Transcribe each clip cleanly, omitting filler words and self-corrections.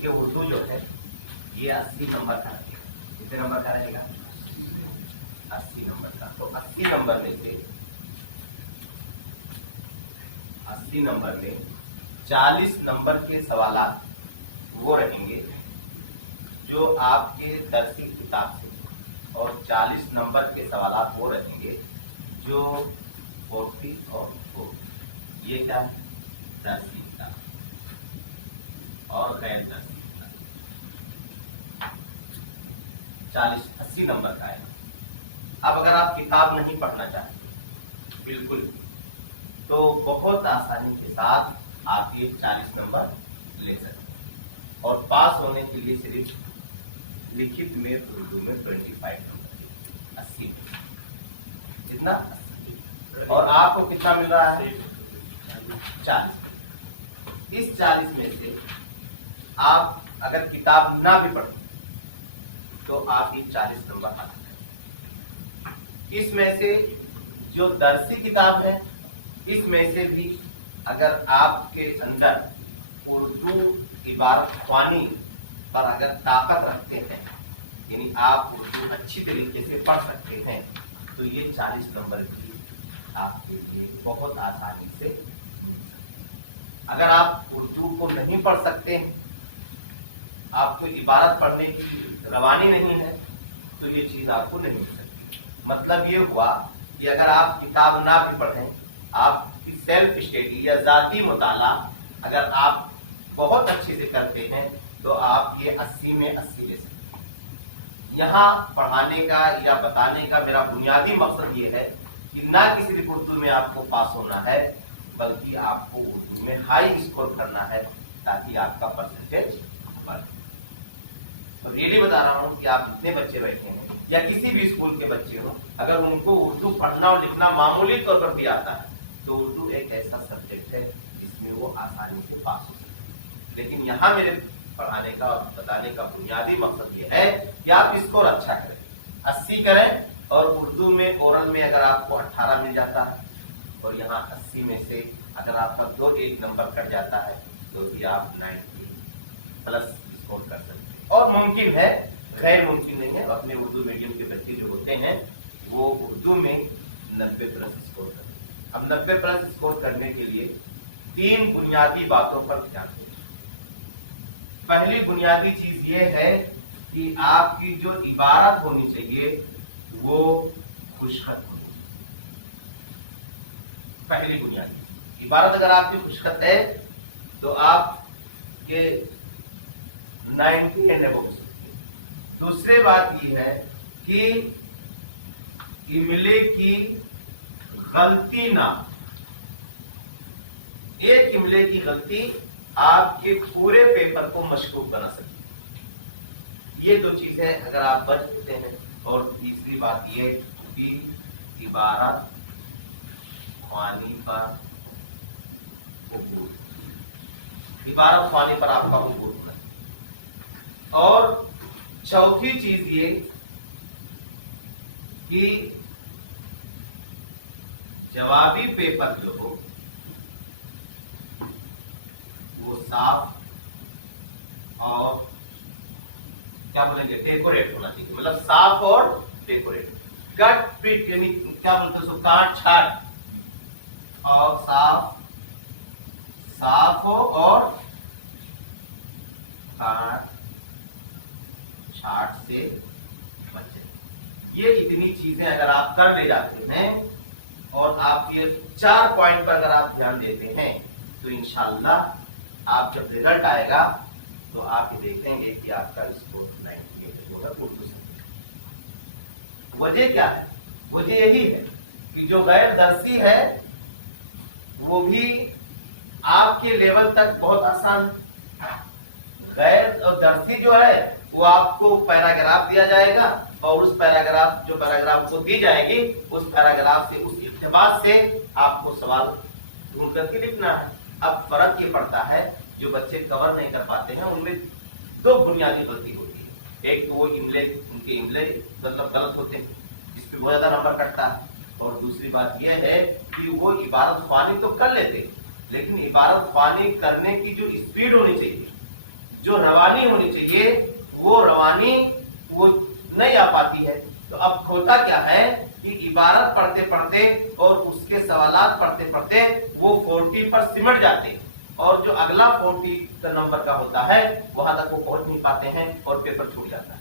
कि उर्दू जो है ये 80 नंबर का रहेगा। कितने नंबर का रहेगा? 80 नंबर का। तो 80 नंबर में से 80 नंबर में 40 नंबर के सवालात वो रहेंगे जो आपके दरसी किताब से, और 40 नंबर के सवालात वो रहेंगे जो 40 और 4। ये क्या है? दरसी किताब और गैर दरसी किताब। 80 नंबर का है। अब अगर आप किताब नहीं पढ़ना चाहते बिल्कुल, तो बहुत आसानी के साथ आप ये 40 नंबर ले सकते हैं, और पास होने के लिए सिर्फ लिखित में उर्दू में 25 नंबर, 80 कितना, और आपको कितना मिल रहा है? 40। इस 40 में से आप अगर किताब ना भी पढ़े तो आप ये 40 नंबर आ सकते हैं। इसमें से जो दरसी किताब है, इसमें से भी अगर आपके अंदर उर्दू इबारत ख्वानी पर अगर ताकत रखते हैं, यानी आप उर्दू अच्छी तरीके से पढ़ सकते हैं, तो ये 40 नंबर भी आपके लिए बहुत आसानी से मिल सकते हैं। अगर आप उर्दू को नहीं पढ़ सकते हैं, आपको इबारत पढ़ने की रवानी नहीं है, तो ये चीज आपको नहीं मिल सकती। मतलब ये हुआ कि अगर आप किताब ना भी पढ़ें, आपकी सेल्फ स्टडी या जाती मुताला अगर आप बहुत अच्छे से करते हैं, तो आप ये 80 में 80 ले सकते हैं। यहाँ पढ़ाने का या बताने का मेरा बुनियादी मकसद ये है कि ना कि सिर्फ उर्दू में आपको पास होना है, बल्कि आपको उर्दू में हाई स्कोर करना है, ताकि आपका परसेंटेज बढ़े। तो रियली बता रहा हूँ कि आप जितने बच्चे बैठे हैं या किसी भी स्कूल के बच्चे हो, अगर उनको उर्दू पढ़ना और लिखना मामूली तौर पर भी आता है, तो उर्दू एक ऐसा सब्जेक्ट है जिसमें वो आसानी से पास हो सकते हैं। लेकिन यहाँ मेरे पढ़ाने का और बताने का बुनियादी मकसद ये है कि आप स्कोर अच्छा करें, 80 करें, और उर्दू में ओरल में अगर आपको 18 मिल जाता है, और यहाँ 80 में से अगर आपका 2-1 नंबर कट जाता है, तो भी आप 90 प्लस स्कोर कर सकते हैं। और मुमकिन है, गैर मुमकिन नहीं है। अपने उर्दू मीडियम के बच्चे जो होते हैं वो उर्दू में 90 प्लस स्कोर करते हैं। अब 90 प्लस स्कोर करने के लिए 3 बुनियादी बातों पर ध्यान दें। पहली बुनियादी चीज ये है कि आपकी जो इबारत होनी चाहिए वो खुशखत होनी चाहिए। पहली बुनियादी इबारत अगर आपकी खुशखत है, तो आपके 90 एंड अबव हो सकते हैं। दूसरी बात ये है कि इमले की गलती ना, एक इमले की गलती आपके पूरे पेपर को मशकूक बना सकती है। ये 2 चीजें अगर आप बच लेते हैं। और तीसरी बात ये कि इबारत ख्वानी पर उबूर, इबारत ख्वानी पर आपका उबूर होना है। और चौथी चीज ये कि जवाबी पेपर जो हो वो साफ और क्या बोलेंगे, डेकोरेट होना चाहिए। मतलब साफ और डेकोरेट, कट पिट यानी क्या बोलते हैं उसको, काट छाट, और साफ हो और काट छाट से बचे। ये इतनी चीजें अगर आप कर ले जाते हैं और आप ये 4 पॉइंट पर अगर आप ध्यान देते हैं, तो इंशाअल्लाह आप जब रिजल्ट आएगा तो आप ये देखेंगे कि आपका स्कोर 98 होगा उर्दू से। वजह क्या है? वजह यही है कि जो गैर दरसी है वो भी आपके लेवल तक बहुत आसान है। गैर और दरसी जो है वो आपको पैराग्राफ दिया जाएगा, और उस पैराग्राफ जो पैराग्राफ को दी जाएगी, उस पैराग्राफ से, उस इक्तिबास से आपको सवाल ढूंढ करके लिखना है। अब फर्क ये पड़ता है, जो बच्चे कवर नहीं कर पाते हैं उनमें 2 बुनियादी गलती होती है। एक तो वो इमले, उनके इमले मतलब गलत होते हैं, जिसपे बहुत ज्यादा नंबर कटता है। और दूसरी बात यह है कि वो इबारत ख्वानी तो कर लेते, लेकिन इबारत ख्वानी करने की जो स्पीड होनी चाहिए, जो रवानी होनी चाहिए वो रवानी वो नहीं आ पाती है। तो अब होता क्या है कि इबारत पढ़ते पढ़ते और उसके सवालात पढ़ते पढ़ते वो 40 पर सिमट जाते हैं और जो अगला 40 नंबर का होता है वहां तक वो पहुंच नहीं पाते हैं और पेपर छूट जाता है।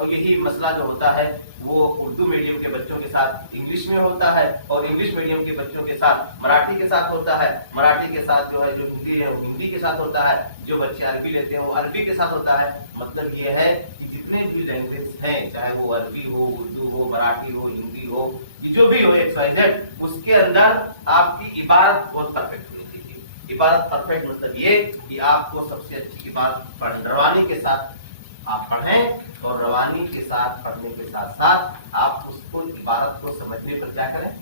और यही मसला जो होता है वो उर्दू मीडियम के बच्चों के साथ इंग्लिश में होता है और इंग्लिश मीडियम के बच्चों के साथ मराठी के साथ होता है, मराठी के साथ जो है जो हिंदी है वो हिंदी के साथ होता है, जो बच्चे अरबी लेते हैं वो अरबी के साथ होता है। मतलब ये है कि जितने भी लैंग्वेज हैं, चाहे वो अरबी हो, उर्दू हो, मराठी हो, हिंदी हो, जो भी हो XYZ, उसके अंदर आपकी इबारत बहुत परफेक्ट होनी चाहिए। इबारत परफेक्ट मतलब ये कि आपको सबसे अच्छी इबारत रवानी के साथ आप पढ़ें और रवानी के साथ पढ़ने के साथ साथ आप उसको इबारत को समझने पर क्या करें,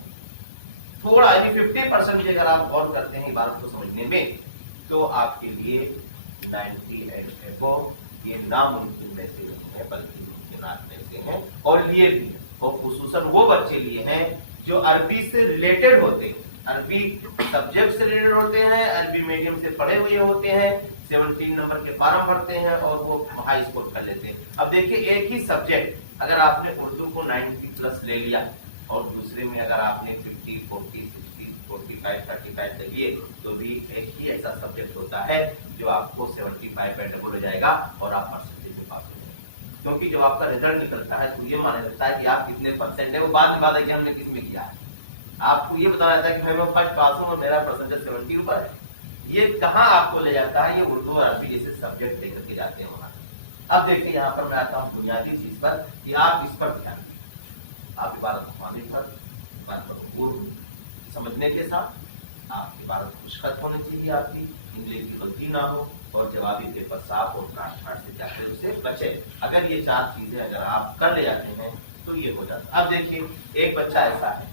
थोड़ा यानी 50% अगर आप गौर करते हैं इबारत को समझने में तो आपके लिए 98 को ये नामुमकिन में से नहीं है बल्कि मुमकिनात में से हैं और लिए भी हैं। और खुसूसन वो बच्चे लिए हैं जो अरबी से रिलेटेड होते हैं, अरबी सब्जेक्ट से रिलेटेड होते हैं, अरबी मीडियम से पढ़े हुए होते हैं, 17 नंबर के फॉर्म भरते हैं और वो हाई स्कोर कर लेते हैं। अब देखिए एक ही सब्जेक्ट अगर आपने उर्दू को 90+ ले लिया और दूसरे में अगर आपने 50, 40, 60, 45, 35 ले लिए तो भी एक ही ऐसा सब्जेक्ट होता है जो आपको 75 पे डबल हो जाएगा और आप परसेंटेज में पास हो जाएंगे। क्योंकि जब आपका रिजल्ट निकलता है तो ये माना जाता है कि आप कितने परसेंट है, वो बाद में बात है कि हमने किस में किया है। आपको ये बताया जाता है कि भाई मैं फर्स्ट पास हूँ और मेरा परसेंटेज 70 ऊपर है। ये कहाँ आपको ले जाता है, ये उर्दू और अरबी जैसे सब्जेक्ट लेकर के जाते हैं वहां। अब देखिए यहाँ पर मैं आता हूँ बुनियादी चीज पर कि आप इस पर ध्यान दें। आप इबारत मानी पर समझने के साथ आप इबारत खुशखत होनी चाहिए, आपकी इंग्लिश की गलती ना हो और जवाबी पेपर साफ और काट से जाकर उसे बचे। अगर ये 4 चीजें अगर आप कर ले जाते हैं तो ये हो जाता है। अब देखिए एक बच्चा ऐसा है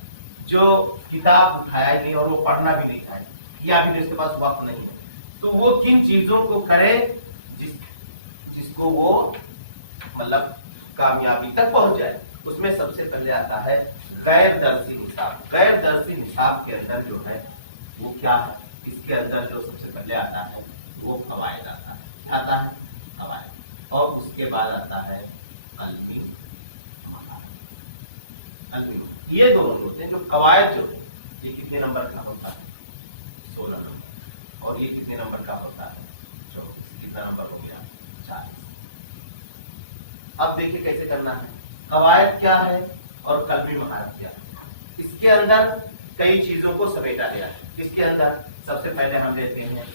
जो किताब उठाया नहीं और वो पढ़ना भी नहीं चाहे या फिर उसके पास वक्त नहीं है, तो वो किन चीजों को करे जिसको वो मतलब कामयाबी तक पहुंच जाए। उसमें सबसे पहले आता है गैर दर्सी निसाब। गैर दर्सी निसाब के अंदर जो है वो क्या है, इसके अंदर जो सबसे पहले आता है वो फवायद आता है। क्या आता है? फवायद। और उसके बाद आता है अलमी। ये दोनों होते हैं। जो कवायद जो है ये कितने नंबर का होता है? 16 नंबर। और ये कितने नंबर का होता है? 24। कितना नंबर हो गया? 40। अब देखिए कैसे करना है। कवायद क्या है और कलमी महारत क्या है। इसके अंदर कई चीजों को समेटा गया है। इसके अंदर सबसे पहले हम लेते हैं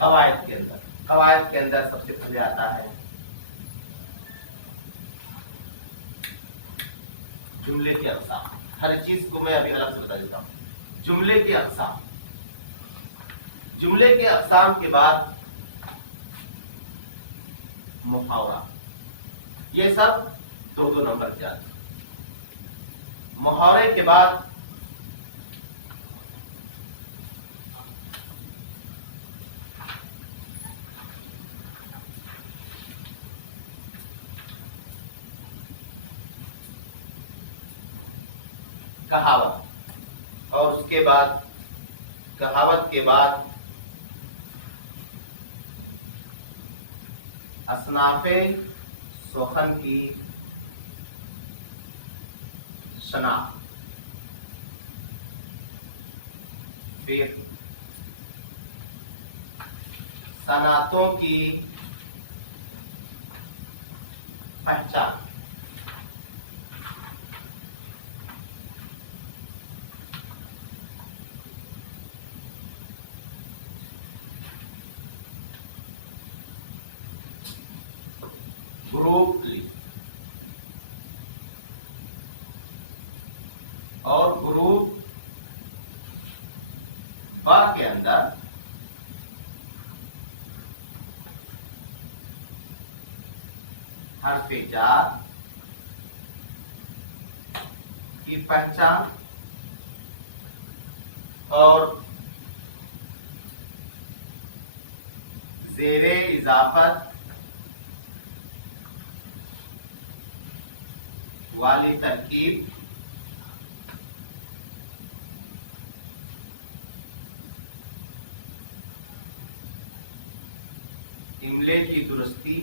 कवायद के अंदर। कवायद के अंदर सबसे पहले आता है जुमले की अक़साम। हर चीज को मैं अभी अलग से बता देता हूं। जुमले की अक़साम, जुमले के अक़साम के बाद मुहावरा, ये सब 2-2 नंबर के आते हैं। मुहावरे के बाद कहावत और उसके बाद कहावत के बाद असनाफे सोखन की शनाख्त, फिर सनातों की पहचान, ग्रुप लिस्ट और ग्रुप ब के अंदर हर्फ़े जार की पहचान और ज़ेरे इजाफत वाली तरकीब इमले की दुरुस्ती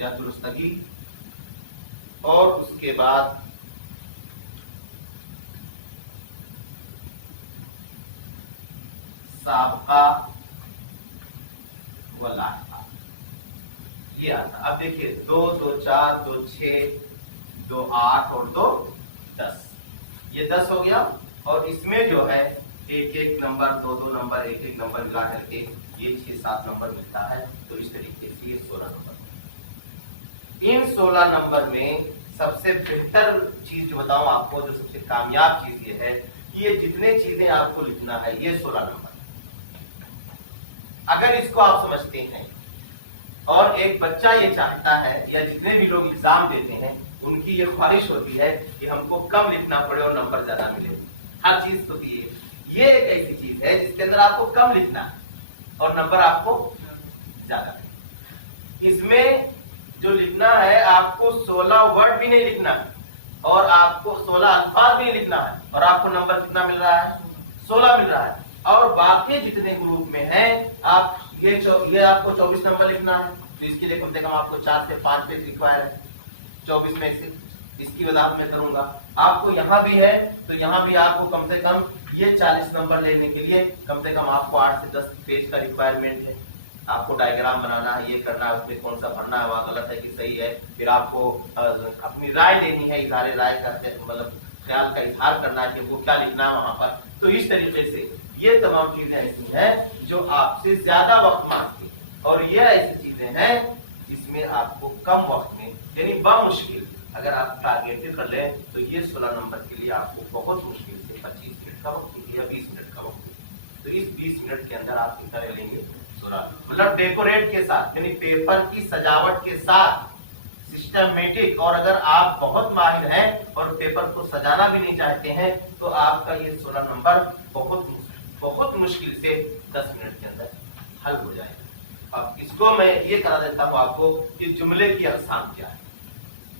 या दुरुस्तगी, और उसके बाद साबका व लाहका, ये आता। अब देखिए 2 2 4 2 6 2 8 और 2 10, ये 10 हो गया। और इसमें जो है एक एक नंबर, दो दो नंबर, एक एक नंबर मिला करके ये 6 7 नंबर मिलता है। तो इस तरीके से ये 16 नंबर। इन 16 नंबर में सबसे बेहतर चीज जो बताऊं आपको, जो सबसे कामयाब चीज ये है कि ये जितने चीजें आपको लिखना है ये 16 नंबर, अगर इसको आप समझते हैं और एक बच्चा ये चाहता है या जितने भी लोग एग्जाम देते हैं उनकी ये ख्वाहिश होती है कि हमको कम लिखना पड़े और नंबर ज्यादा मिले, हर चीज होती है। ये एक ऐसी चीज है जिसके अंदर आपको कम लिखना है और नंबर आपको ज्यादा। इसमें जो लिखना है आपको 16 वर्ड भी नहीं लिखना है और आपको 16 अल्फाज भी नहीं लिखना है, और आपको नंबर कितना मिल रहा है? 16 मिल रहा है। और बाकी जितने ग्रुप में हैं आप ये आपको 24 नंबर लिखना है, तो इसके लिए कम से कम आपको 4 से 5 पेज रिक्वायर है 24 में से। इसकी वजाहत मैं करूंगा। आपको यहाँ भी है तो यहाँ भी आपको कम से कम ये 40 नंबर लेने के लिए कम से कम आपको 8 से 10 पेज का रिक्वायरमेंट है। आपको डायग्राम बनाना है, ये करना है, उसमें कौन सा भरना है, वहाँ गलत है कि सही है। फिर आपको अपनी राय लेनी है, इजहार राय का मतलब ख्याल का इजहार करना है कि वो क्या लिखना है वहां पर। तो इस तरीके से ये तमाम चीजें ऐसी हैं जो आपसे ज्यादा वक्त मांगती हैं, और ये ऐसी चीजें हैं जिसमें आपको कम वक्त में यानी बमुश्किल अगर आप टारगेटेड कर लें तो ये 16 नंबर के लिए आपको बहुत मुश्किल से 25 मिनट का वक्त या 20 मिनट का वक्त। तो इस 20 मिनट के अंदर आप कितना ले लेंगे? 16। मतलब डेकोरेट के साथ यानी पेपर की सजावट के साथ सिस्टमेटिक। और अगर आप बहुत माहिर हैं और पेपर को सजाना भी नहीं चाहते हैं तो आपका ये 16 नंबर बहुत मुश्किल से 10 मिनट के अंदर हल हो जाएगा। अब इसको मैं ये करा देता हूं आपको कि जुमले की अक़साम क्या है।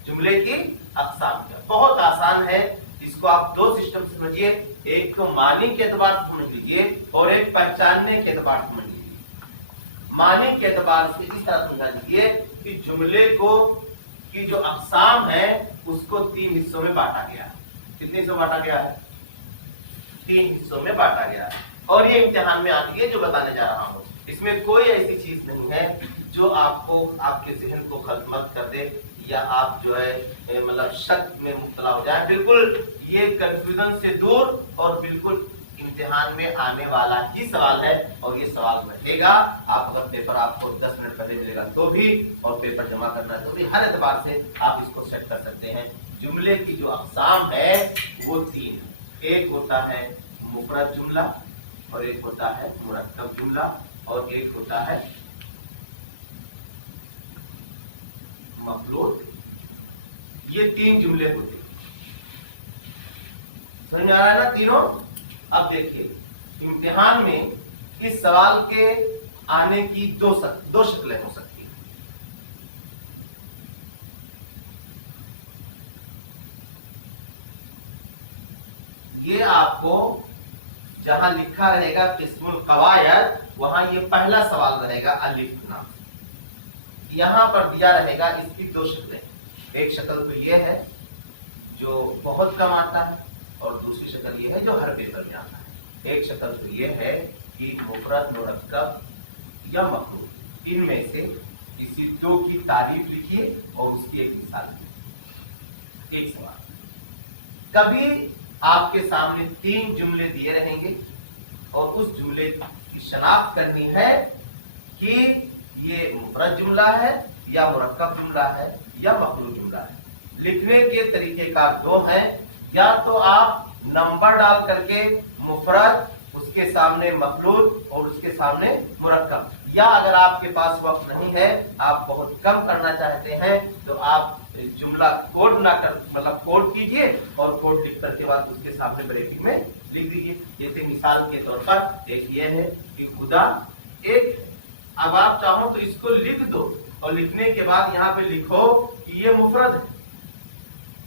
जुमले की अक़साम क्या, बहुत आसान है। इसको आप दो सिस्टम से समझिए, एक तो मानी के एतबार से समझ लीजिए और एक पहचानने के एतबार से समझ लीजिए। मानी के एतबार से इस तरह समझा लीजिए कि जुमले को की जो अक़साम है उसको 3 हिस्सों में बांटा गया है। कितने हिस्सों में बांटा गया है? 3 हिस्सों में बांटा गया है। और ये इम्तिहान में आती है जो बताने जा रहा हूं। इसमें कोई ऐसी चीज नहीं है जो आपको आपके जहन को खत्म मत कर दे या आप जो है मतलब शक में मुब्तला हो जाए। बिल्कुल ये कंफ्यूजन से दूर और बिल्कुल इम्तिहान में आने वाला ही सवाल है और ये सवाल रहेगा। आप अगर पेपर आपको 10 मिनट पहले मिलेगा तो भी और पेपर जमा करना है तो भी, हर एतबार से आप इसको सेट कर सकते हैं। जुमले की जो अक़साम है वो 3 है। एक होता है मुफरद जुमला और एक होता है मुरक्कब जुमला और एक होता है मफरूद। ये 3 जुमले होते हैं। समझ आ रहा है ना तीनों? अब देखिए इम्तिहान में इस सवाल के आने की दो शक्लें हो सकती हैं। ये आपको जहां लिखा रहेगा किस्मुल कवायद, वहां ये पहला सवाल रहेगा अलिफ नाम। यहां पर दिया रहेगा इसकी 2 शक्लें। एक शक्ल तो ये है जो बहुत कम आता है और दूसरी शक्ल ये है जो हर पेपर में आता है। एक शक्ल तो ये है कि मुफरद, मुरक्कब या मफरूद, इनमें से किसी 2 की तारीफ लिखिए और उसकी एक मिसाल लिखिए। एक सवाल, कभी आपके सामने 3 जुमले दिए रहेंगे और उस जुमले की शनाख्त करनी है कि ये मुफरद जुमला है या मुरक्कब जुमला है या मफरूद जुमला है। लिखने के तरीके का 2 हैं। या तो आप नंबर डाल करके मुफरद, उसके सामने मफरूद और उसके सामने मुरक्कब, या अगर आपके पास वक्त नहीं है, आप बहुत कम करना चाहते हैं तो आप जुमला कोड ना कर मतलब कोड कीजिए और कोड लिख करके बाद उसके सामने ब्रैकेट में लिख दीजिए। जैसे मिसाल के तौर पर एक ये है कि खुदा एक, अब आप चाहो तो इसको लिख दो और लिखने के बाद यहाँ पे लिखो कि ये मुफरद है।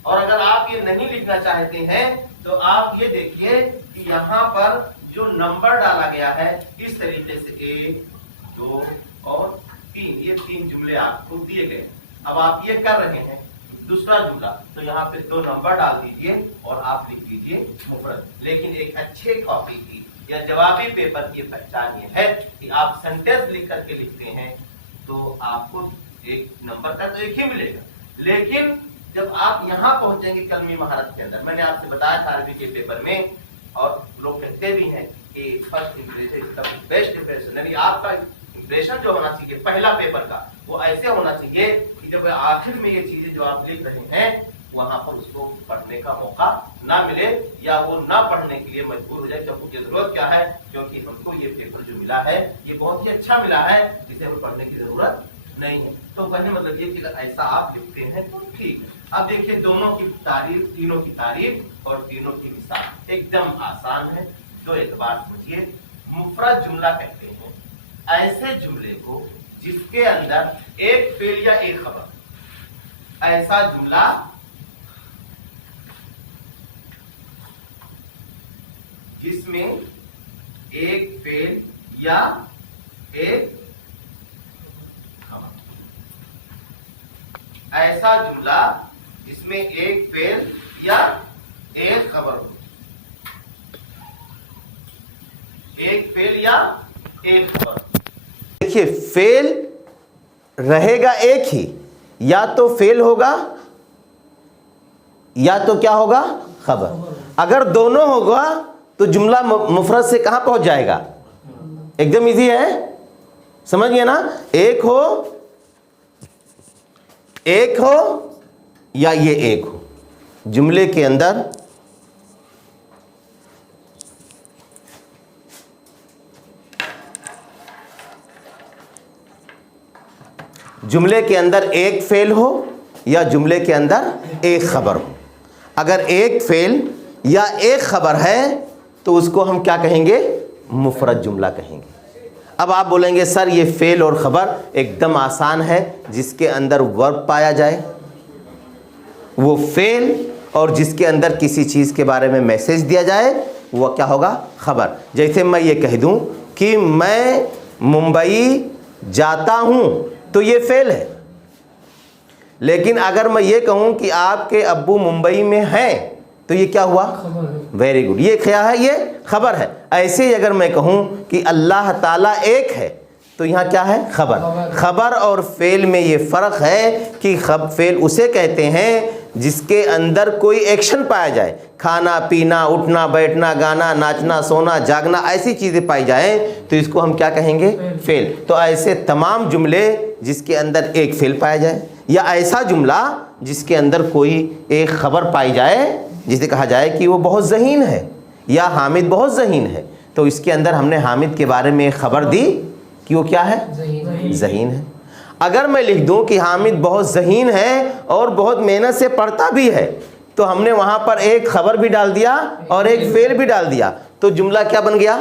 और अगर आप ये नहीं लिखना चाहते हैं तो आप ये देखिए कि यहाँ पर जो नंबर डाला गया है इस तरीके से 1 2 और ये तीन जुमले आपको दिए गए। अब आप ये कर रहे हैं दूसरा जुमला, तो यहाँ पे 2 नंबर डाल दीजिए और आप लिख दीजिए मुफरद। लेकिन एक अच्छे कॉपी की या जवाबी पेपर की पहचान ये है कि आप सेंटेंस लिख करके लिखते हैं तो आपको 1 नंबर का तो 1 ही मिलेगा। लेकिन जब आप यहाँ पहुंचेंगे कलमी महारत के अंदर, मैंने आपसे बताया था अरबी के पेपर में, और लोग कहते भी हैं कि first impression is the best impression, यानी आपका इंप्रेशन जो होना चाहिए पहला पेपर का वो ऐसे होना चाहिए कि जब आखिर में ये चीजें जो आप लिख रहे हैं वहां पर उसको पढ़ने का मौका ना मिले या वो ना पढ़ने के लिए मजबूर हो जाए कि हमको जरूरत क्या है, क्योंकि हमको ये पेपर जो मिला है ये बहुत ही अच्छा मिला है, जिसे हमें पढ़ने की जरूरत नहीं है। तो कहने मतलब ये कि ऐसा आप लिखते हैं तो ठीक है। अब देखिए दोनों की तारीफ, तीनों की तारीफ और तीनों की मिसाल एकदम आसान है। 2 एतबार सोचिए। मुफरद जुमला कहते हैं ऐसे जुमले को जिसके अंदर एक फेल या एक खबर, ऐसा जुमला जिसमें एक फेल या एक खबर, ऐसा जुमला जिसमें एक फेल या एक खबर हो, एक फेल या एक खबर। देखिए फेल रहेगा एक ही, या तो फेल होगा या तो क्या होगा, खबर। अगर दोनों होगा तो जुमला मुफरद से कहां पहुंच जाएगा, एकदम इजी है, समझ गए ना। एक हो या ये एक हो, जुमले के अंदर एक फेल हो या जुमले के अंदर एक खबर हो। अगर एक फेल या एक खबर है तो उसको हम क्या कहेंगे, मुफरद जुमला कहेंगे। अब आप बोलेंगे सर ये फेल और खबर एकदम आसान है, जिसके अंदर वर्ब पाया जाए वो फेल, और जिसके अंदर किसी चीज़ के बारे में मैसेज दिया जाए वो क्या होगा, खबर। जैसे मैं ये कह दूं कि मैं मुंबई जाता हूं तो ये फेल है, लेकिन अगर मैं ये कहूं कि आपके अब्बू मुंबई में हैं तो ये क्या हुआ, वेरी गुड, ये क्या है, ये खबर है। ऐसे ही अगर मैं कहूं कि अल्लाह ताला एक है तो यहाँ क्या है, खबर। खबर और फेल में ये फ़र्क है कि फेल उसे कहते हैं जिसके अंदर कोई एक्शन पाया जाए, खाना पीना उठना बैठना गाना नाचना सोना जागना ऐसी चीज़ें पाई जाएं तो इसको हम क्या कहेंगे, फेल। तो ऐसे तमाम जुमले जिसके अंदर एक फेल पाया जाए, या ऐसा जुमला जिसके अंदर कोई एक खबर पाई जाए, जिसे कहा जाए कि वो बहुत ज़हीन है या हामिद बहुत ज़हीन है, तो इसके अंदर हमने हामिद के बारे में खबर दी कि वो क्या है, ज़हीन है। अगर मैं लिख दूं कि हामिद बहुत ज़हीन है और बहुत मेहनत से पढ़ता भी है, तो हमने वहाँ पर एक खबर भी डाल दिया और एक फेल भी डाल दिया, तो जुमला क्या बन गया,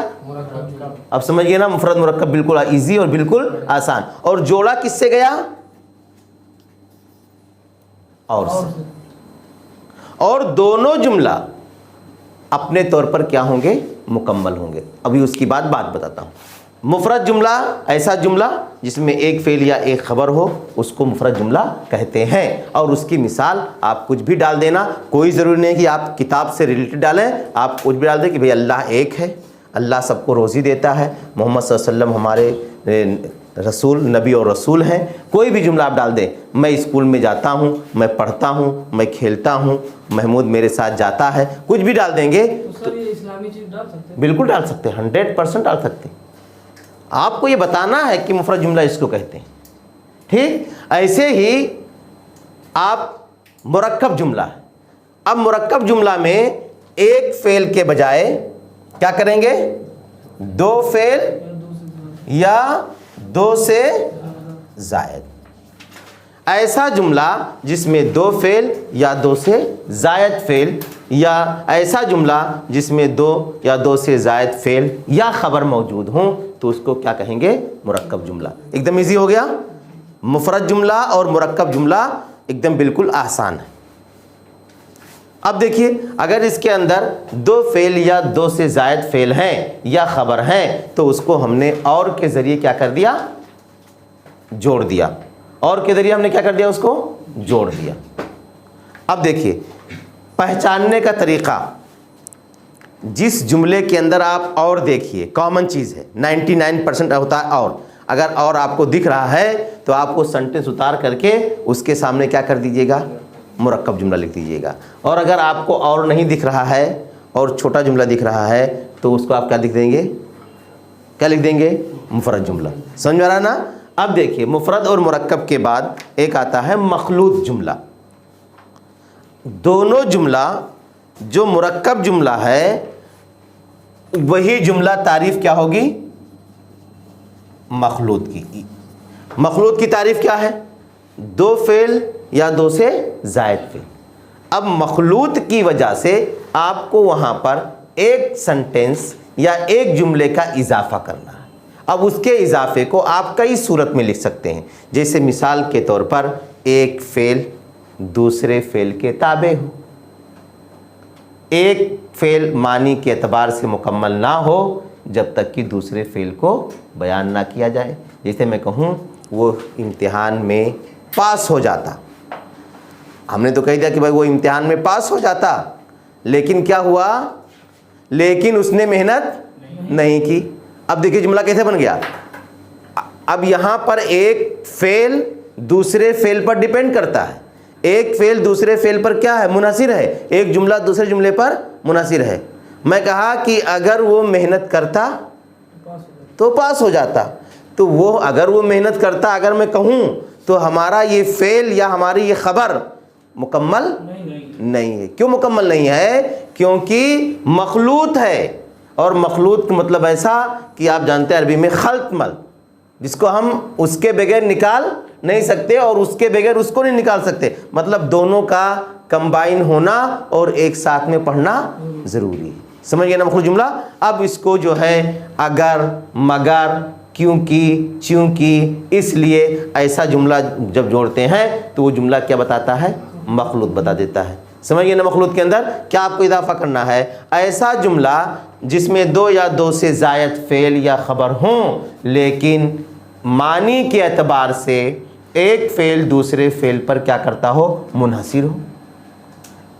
अब समझिए ना, मुफरद मुरक्कब बिल्कुल इजी और बिल्कुल आसान। और जोड़ा किससे गया, और दोनों जुमला अपने तौर पर क्या होंगे, मुकम्मल होंगे। अभी उसकी बात बताता हूँ। मुफरद जुमला ऐसा जुमला जिसमें एक फेल या एक खबर हो, उसको मुफरद जुमला कहते हैं। और उसकी मिसाल आप कुछ भी डाल देना, कोई ज़रूरी नहीं कि आप किताब से रिलेटेड डालें, आप कुछ भी डाल दें कि भाई अल्लाह एक है, अल्लाह सबको रोज़ी देता है, मोहम्मद सल्लल्लाहु अलैहि वसल्लम हमारे रसूल नबी और रसूल हैं। कोई भी जुमला आप डाल दें, मैं स्कूल में जाता हूँ, मैं पढ़ता हूँ, मैं खेलता हूँ, महमूद मेरे साथ जाता है, कुछ भी डाल देंगे तो ये इस्लामी चीज़ डाल सकते हैं, बिल्कुल डाल सकते हैं, 100% डाल सकते हैं। आपको ये बताना है कि मुफरद जुमला इसको कहते हैं, ठीक। ऐसे ही आप मुरक्कब जुमला है, अब मुरक्कब जुमला में एक फेल के बजाय क्या करेंगे, 2 फेल या 2 से जायद। ऐसा जुमला जिसमें 2 फेल या 2 से जायद फेल, या ऐसा जुमला जिसमें 2 या 2 से जायद फेल या खबर मौजूद हों, तो उसको क्या कहेंगे, मुरक्कब जुमला। एकदम इजी हो गया। मुफरद जुमला और मुरक्कब जुमला एकदम बिल्कुल आसान है। अब देखिए, अगर इसके अंदर 2 फेल या 2 से जायद फेल हैं या खबर हैं, तो उसको हमने और के ज़रिए क्या कर दिया, जोड़ दिया, और के ज़रिए हमने क्या कर दिया, उसको जोड़ दिया। अब देखिए पहचानने का तरीक़ा, जिस जुमले के अंदर आप और देखिए कॉमन चीज़ है, 99% होता है और, अगर और आपको दिख रहा है तो आपको सेंटेंस उतार करके उसके सामने क्या कर दीजिएगा, मुरक्कब जुमला लिख दीजिएगा। और अगर आपको और नहीं दिख रहा है और छोटा जुमला दिख रहा है तो उसको आप क्या लिख देंगे, क्या लिख देंगे, मुफरद जुमला। समझ में आ रहा ना। अब देखिए मुफरद और मुरक्कब के बाद एक आता है मखलूत जुमला। दोनों जुमला, जो मुरक्कब जुमला है वही जुमला तारीफ क्या होगी, मखलूत की। मखलूत की तारीफ क्या है, दो फेल या दो से जायद फेल। अब मखलूत की वजह से आपको वहां पर एक सेंटेंस या एक जुमले का इजाफा करना है। अब उसके इजाफे को आप कई सूरत में लिख सकते हैं, जैसे मिसाल के तौर पर एक फेल दूसरे फेल के ताबे हो, एक फेल मानी के एतबार से मुकम्मल ना हो जब तक कि दूसरे फेल को बयान ना किया जाए। जैसे मैं कहूँ वो इम्तिहान में पास हो जाता, हमने तो कह दिया कि भाई वो इम्तिहान में पास हो जाता, लेकिन क्या हुआ, लेकिन उसने मेहनत नहीं की। अब देखिए जुमला कैसे बन गया। अब यहाँ पर एक फेल दूसरे फेल पर डिपेंड करता है, एक फेल दूसरे फेल पर क्या है, मुनासिर है, एक जुमला दूसरे जुमले पर मुनासिर है। मैं कहा कि अगर वो मेहनत करता तो पास हो जाता, तो वो अगर वो मेहनत करता, अगर मैं कहूँ तो हमारा ये फेल या हमारी ये खबर मुकम्मल नहीं है। क्यों मुकम्मल नहीं है, क्योंकि मखलूत है। और मखलूत का मतलब ऐसा कि आप जानते हैं अरबी में खल्तमल, जिसको हम उसके बगैर निकाल नहीं सकते और उसके बगैर उसको नहीं निकाल सकते, मतलब दोनों का कंबाइन होना और एक साथ में पढ़ना ज़रूरी है। समझ गए ना मखलूत जुमला। अब इसको जो है अगर, मगर, क्योंकि, च्यूंकि, इसलिए, ऐसा जुमला जब जोड़ते हैं तो वो जुमला क्या बताता है, मखलूत बता देता है। समझ गए ना। मखलूत के अंदर क्या आपको इजाफा करना है, ऐसा जुमला जिसमें दो या दो से ज़ायद फेल या खबर हों, लेकिन मानी के एतबार से एक फेल दूसरे फेल पर क्या करता हो, मुनहसिर हो,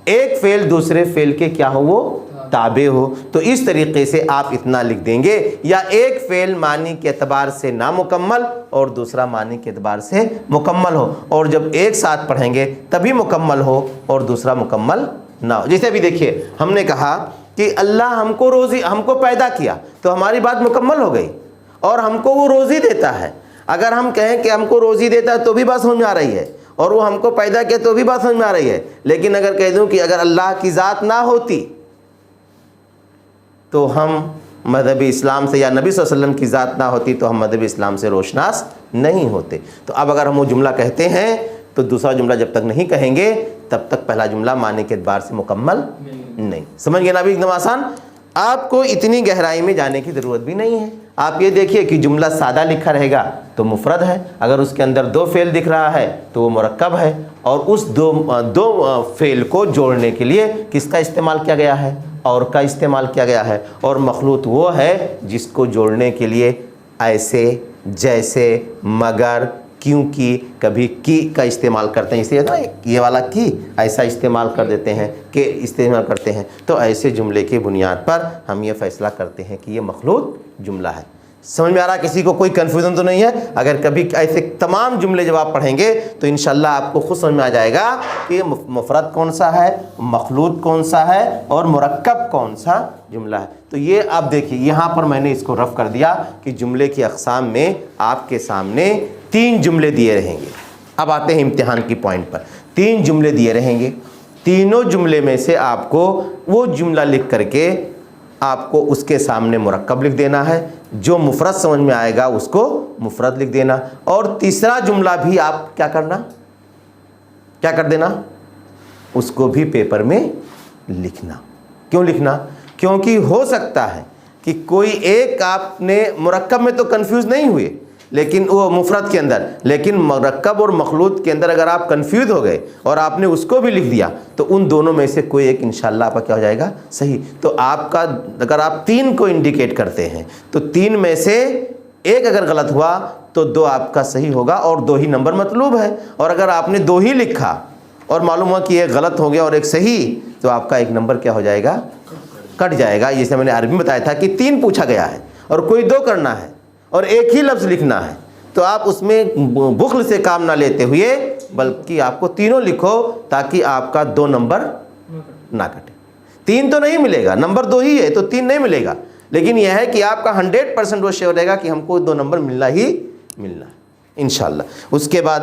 एक फेल दूसरे फेल के क्या हो, वो ताबे हो। तो इस तरीके से आप इतना लिख देंगे, या एक फेल मानी के एतबार से नामुकम्मल और दूसरा मानी के एतबार से मुकम्मल हो, और जब एक साथ पढ़ेंगे तभी मुकम्मल हो और दूसरा मुकम्मल ना हो। जैसे अभी देखिए हमने कहा कि अल्लाह हमको रोज़ी, हमको पैदा किया, तो हमारी बात मुकम्मल हो गई, और हमको वो रोज़ी देता है। अगर हम कहें कि हमको रोज़ी देता है तो भी बात समझ में आ रही है, और वो हमको पैदा किया तो भी बात समझ में आ रही है। लेकिन अगर कह दूं कि अगर अल्लाह की ज़ात ना होती तो हम मज़हब इस्लाम से, या नबी सल्लल्लाहु अलैहि वसल्लम की ज़ात ना होती तो हम मज़हब इस्लाम से रोशनास नहीं होते। तो अब अगर हम वो जुमला कहते हैं तो दूसरा जुमला जब तक नहीं कहेंगे तब तक पहला जुमला माने के एतबार से मुकम्मल नहीं। समझ गए ना। अभी एकदम आसान, आपको इतनी गहराई में जाने की ज़रूरत भी नहीं है। आप ये देखिए कि जुमला सादा लिखा रहेगा तो मुफरद है, अगर उसके अंदर दो फेल दिख रहा है तो वो मुरक्कब है, और उस दो फेल को जोड़ने के लिए किसका इस्तेमाल किया गया है, और का इस्तेमाल किया गया है। और मखलूत वो है जिसको जोड़ने के लिए ऐसे, जैसे, मगर, क्योंकि, कभी की का इस्तेमाल करते हैं। इसलिए ये वाला की ऐसा इस्तेमाल कर देते हैं, कि इस्तेमाल करते हैं। तो ऐसे जुमले की बुनियाद पर हम ये फ़ैसला करते हैं कि ये मखलूत जुमला है। समझ में आ रहा, किसी को कोई कन्फ्यूज़न तो नहीं है। अगर कभी ऐसे तमाम जुमले जब आप पढ़ेंगे तो इंशाल्लाह आपको खुद समझ में आ जाएगा कि मुफरद कौन सा है, मखलूत कौन सा है, और मुरक्कब कौन सा जुमला है। तो ये आप देखिए यहाँ पर मैंने इसको रफ़ कर दिया कि जुमले की अक़साम में आपके सामने 3 जुमले दिए रहेंगे। अब आते हैं इम्तिहान की पॉइंट पर। 3 जुमले दिए रहेंगे, तीनों जुमले में से आपको वो जुमला लिख करके आपको उसके सामने मुरक्कब लिख देना है, जो मुफरद समझ में आएगा उसको मुफरद लिख देना, और तीसरा जुमला भी आप क्या करना, क्या कर देना, उसको भी पेपर में लिखना। क्यों लिखना, क्योंकि हो सकता है कि कोई एक, आपने मुरक्कब में तो कंफ्यूज नहीं हुए, लेकिन वो मुफरद के अंदर, लेकिन मुरक्कब और मखलूत के अंदर अगर आप कंफ्यूज हो गए और आपने उसको भी लिख दिया तो उन दोनों में से कोई एक इंशाल्लाह आपका क्या हो जाएगा, सही। तो आपका, अगर आप 3 को इंडिकेट करते हैं तो 3 में से एक अगर गलत हुआ تو 2 آپ کا صحیح ہوگا اور 2 ہی نمبر مطلوب ہے. اور اگر آپ نے 2 ہی لکھا اور معلوم ہوا کہ ایک غلط ہو گیا اور ایک صحیح, تو آپ کا 1 نمبر کیا ہو جائے گا, کٹ جائے گا. جیسے میں نے عربی میں بتایا تھا کہ 3 پوچھا گیا ہے اور کوئی 2 کرنا ہے اور ایک ہی لفظ لکھنا ہے, تو آپ اس میں بخل سے کام نہ لیتے ہوئے بلکہ آپ کو تینوں لکھو تاکہ آپ کا 2 نمبر نہ کٹے. 3 تو نہیں ملے گا, نمبر 2 ہی ہے تو 3 نہیں ملے گا, لیکن یہ ہے کہ آپ کا 100% وہ شیور رہے گا کہ ہم کو 2 نمبر ملنا ہی ملنا ہے انشاءاللہ. اس کے بعد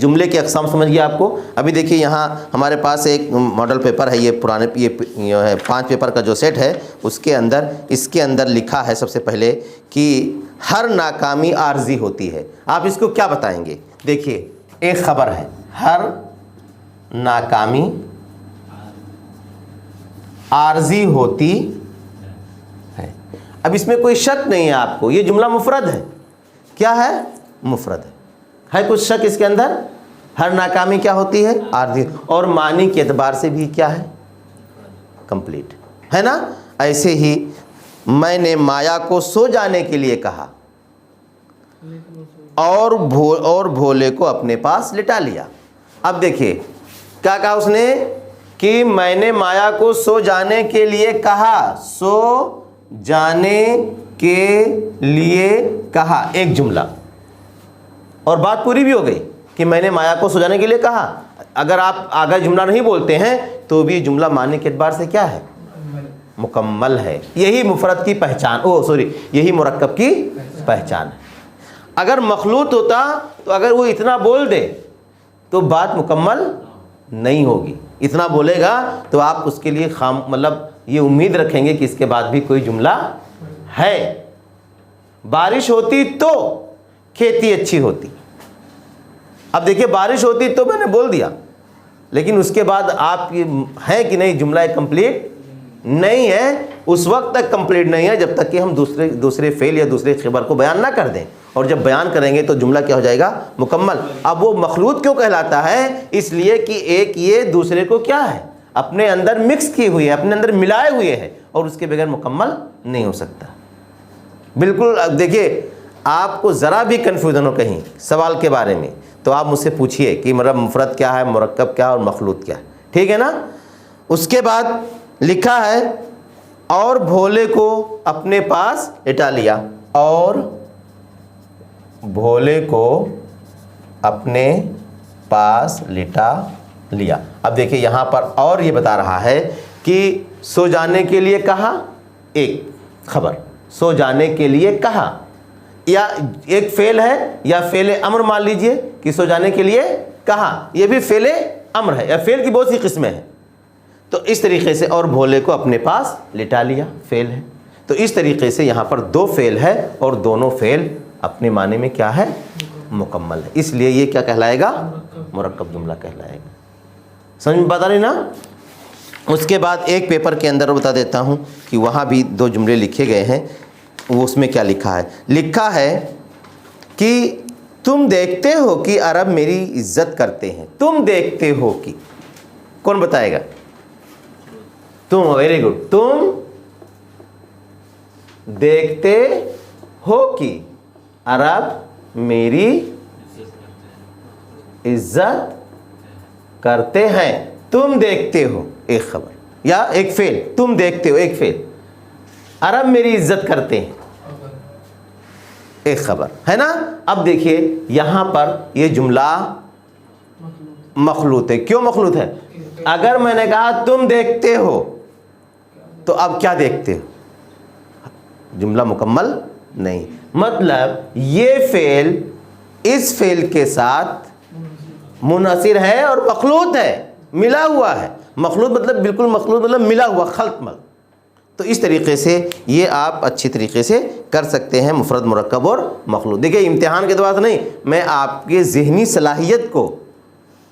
جملے کے اقسام سمجھ گیا آپ کو. ابھی دیکھیے یہاں ہمارے پاس ایک ماڈل پیپر ہے, یہ پرانے یہ ہے 5 پیپر کا جو سیٹ ہے, اس کے اندر لکھا ہے سب سے پہلے کہ ہر ناکامی عارضی ہوتی ہے. آپ اس کو کیا بتائیں گے؟ دیکھیے ایک خبر ہے, ہر ناکامی عارضی ہوتی ہے. اب اس میں کوئی شک نہیں ہے آپ کو, یہ جملہ مفرد ہے. کیا ہے؟ مفرد ہے کچھ شک اس کے اندر؟ ہر ناکامی کیا ہوتی ہے؟ عارضی. اور معنی کے اعتبار سے بھی کیا ہے؟ کمپلیٹ ہے نا. ایسے ہی میں نے مایا کو سو جانے کے لیے کہا اور بھولے کو اپنے پاس لٹا لیا. اب دیکھیے کیا کہا اس نے کہ میں نے مایا کو سو جانے کے لیے کہا, سو جانے کے لیے کہا, ایک جملہ, اور بات پوری بھی ہو گئی کہ میں نے مایا کو سو جانے کے لیے کہا. اگر آپ آگے جملہ نہیں بولتے ہیں تو بھی جملہ معنی کے اعتبار سے کیا ہے؟ مکمل ہے. یہی مفرد کی پہچان, یہی مرکب کی پہچان ہے. اگر مخلوط ہوتا تو اگر وہ اتنا بول دے تو بات مکمل نہیں ہوگی. اتنا بولے گا تو آپ اس کے لیے مطلب یہ امید رکھیں گے کہ اس کے بعد بھی کوئی جملہ ہے. بارش ہوتی تو کھیتی اچھی ہوتی. اب دیکھیے بارش ہوتی تو میں نے بول دیا, لیکن اس کے بعد آپ ہے کہ نہیں جملہ کمپلیٹ نہیں ہے. اس وقت تک کمپلیٹ نہیں ہے جب تک کہ ہم دوسرے فعل یا دوسرے خبر کو بیان نہ کر دیں, اور جب بیان کریں گے تو جملہ کیا ہو جائے گا؟ مکمل. اب وہ مخلوط کیوں کہلاتا ہے؟ اس لیے کہ ایک یہ دوسرے کو کیا ہے؟ اپنے اندر مکس کیے ہوئے, اپنے اندر ملائے ہوئے ہیں, اور اس کے بغیر مکمل نہیں ہو سکتا. بالکل. اب دیکھیے آپ کو ذرا بھی کنفیوژن ہو کہیں سوال کے بارے میں تو آپ مجھ سے پوچھئے کہ مفرد کیا ہے, مرکب کیا ہے اور مخلوط کیا ہے. ٹھیک ہے نا. اس کے بعد لکھا ہے اور بھولے کو اپنے پاس لٹا لیا, اور بھولے کو اپنے پاس لٹا لیا. اب دیکھیں یہاں پر اور یہ بتا رہا ہے کہ سو جانے کے لیے کہا, ایک خبر, سو جانے کے لیے کہا, یا ایک فعل ہے یا فعل امر مان لیجئے کہ سو جانے کے لیے کہا, یہ بھی فعل امر ہے, یا فعل کی بہت سی قسمیں ہیں. تو اس طریقے سے اور بھولے کو اپنے پاس لٹا لیا فعل ہے. تو اس طریقے سے یہاں پر 2 فعل ہے اور دونوں فعل اپنے معنی میں کیا ہے؟ مکمل ہے. اس لیے یہ کیا کہلائے گا؟ مرکب جملہ کہلائے گا. سمجھ میں پتا نہیں نا. اس کے بعد ایک پیپر کے اندر بتا دیتا ہوں کہ وہاں بھی 2 جملے لکھے گئے ہیں. وہ اس میں کیا لکھا ہے؟ لکھا ہے کہ تم دیکھتے ہو کہ عرب میری عزت کرتے ہیں. تم دیکھتے ہو کہ, کون بتائے گا؟ تم. Very good. تم دیکھتے ہو کہ عرب میری عزت کرتے ہیں. تم دیکھتے ہو ایک خبر یا ایک فعل, تم دیکھتے ہو ایک فعل, عرب میری عزت کرتے ہیں ایک خبر ہے نا. اب دیکھیے یہاں پر یہ جملہ مخلوط ہے. کیوں مخلوط ہے؟ اگر میں نے کہا تم دیکھتے ہو تو اب کیا دیکھتے ہو؟ جملہ مکمل نہیں. مطلب یہ فعل اس فعل کے ساتھ منحصر ہے اور مخلوط ہے, ملا ہوا ہے. مخلوط مطلب بالکل مخلوط مطلب ملا ہوا, خلط مل. تو اس طریقے سے یہ آپ اچھی طریقے سے کر سکتے ہیں مفرد, مرکب اور مخلوط. دیکھیں امتحان کے بعد نہیں, میں آپ کے ذہنی صلاحیت کو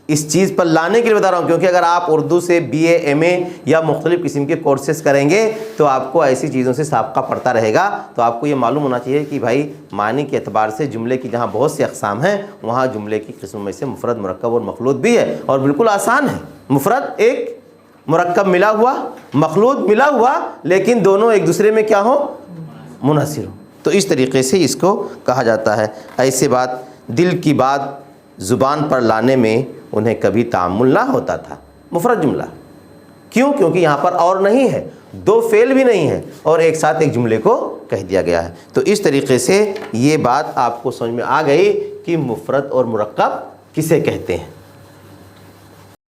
اس چیز پر لانے کے لیے بتا رہا ہوں, کیونکہ اگر آپ اردو سے BA MA یا مختلف قسم کے کورسز کریں گے تو آپ کو ایسی چیزوں سے سابقہ پڑتا رہے گا. تو آپ کو یہ معلوم ہونا چاہیے کہ بھائی معنی کے اعتبار سے جملے کی جہاں بہت سی اقسام ہیں وہاں جملے کی قسموں میں سے مفرد, مرکب اور مخلوط بھی ہے, اور بالکل آسان ہے. مفرد ایک, مرکب ملا ہوا, مخلوط ملا ہوا, لیکن دونوں ایک دوسرے میں کیا ہو؟ منحصر ہو. تو اس طریقے سے اس کو کہا جاتا ہے۔ ایسے بات دل کی بات زبان پر لانے میں انہیں کبھی تعامل نہ ہوتا تھا، مفرد جملہ۔ کیوں؟ کیونکہ یہاں پر اور نہیں ہے، دو فعل بھی نہیں ہے اور ایک ساتھ ایک جملے کو کہہ دیا گیا ہے۔ تو اس طریقے سے یہ بات آپ کو سمجھ میں آ گئی کہ مفرد اور مرکب کسے کہتے ہیں۔